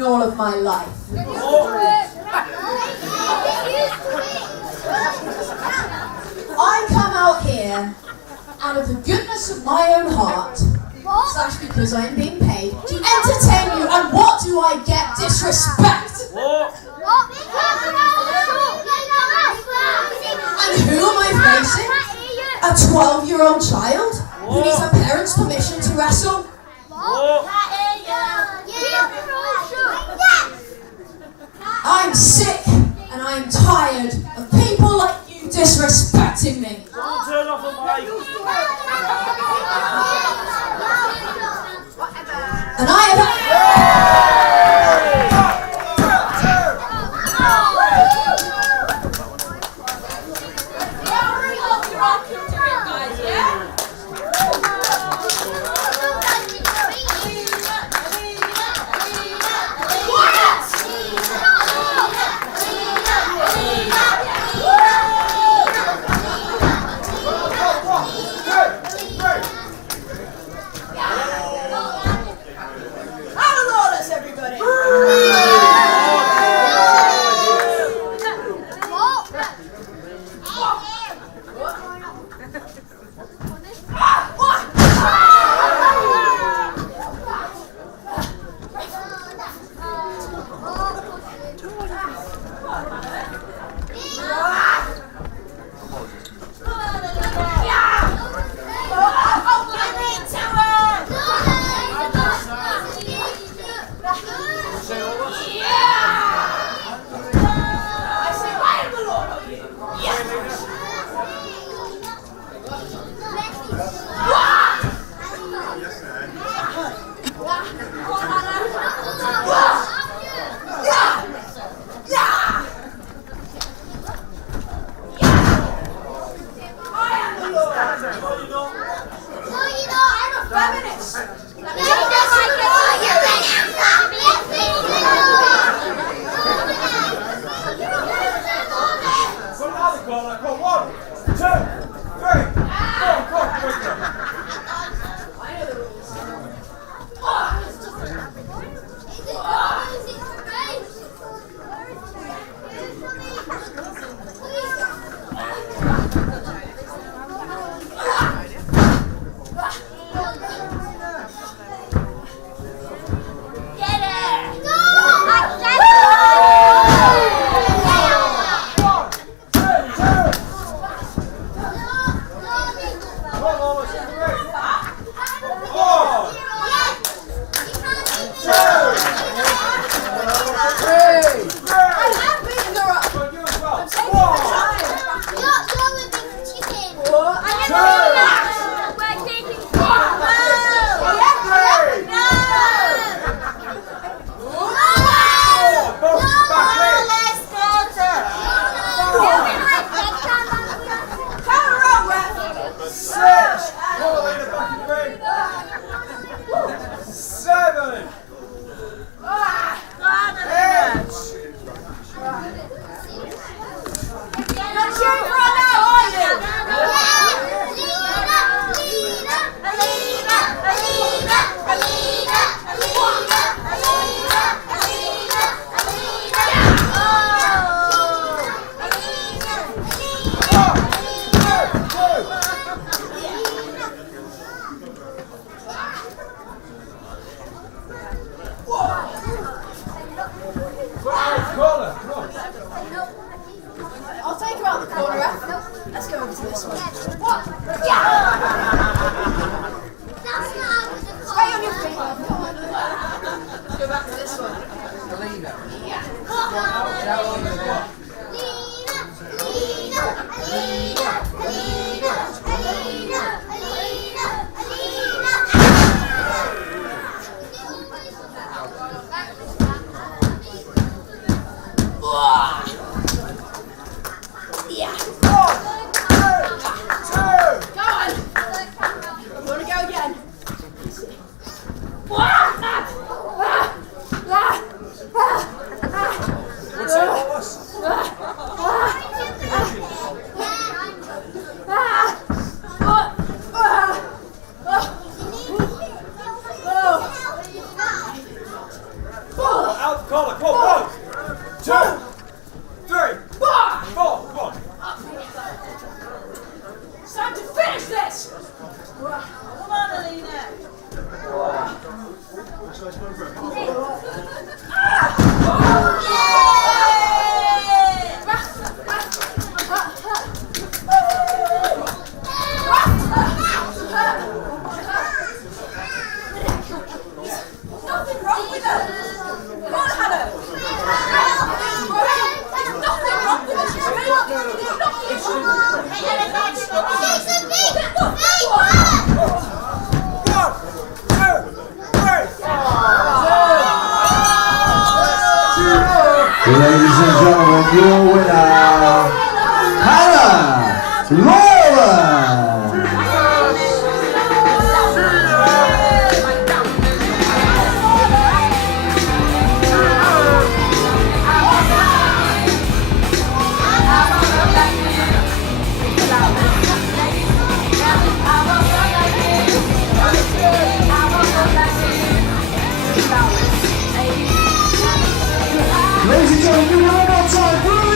in all of my life. I come out here out of the goodness of my own heart, / because I'm being paid to entertain you, and what do I get? Disrespect! And who am I facing? A 12-year-old child who needs her parents' permission to wrestle? I'm sick and I'm tired of people like you disrespecting me. Turn off the mic. And I have... Come on, Aleena. Nothing wrong with her. Come on, Hannah. There's nothing wrong with her. She's great. Ladies and gentlemen, your winner, Hannah Lawless! Ladies and gentlemen, give it one more time,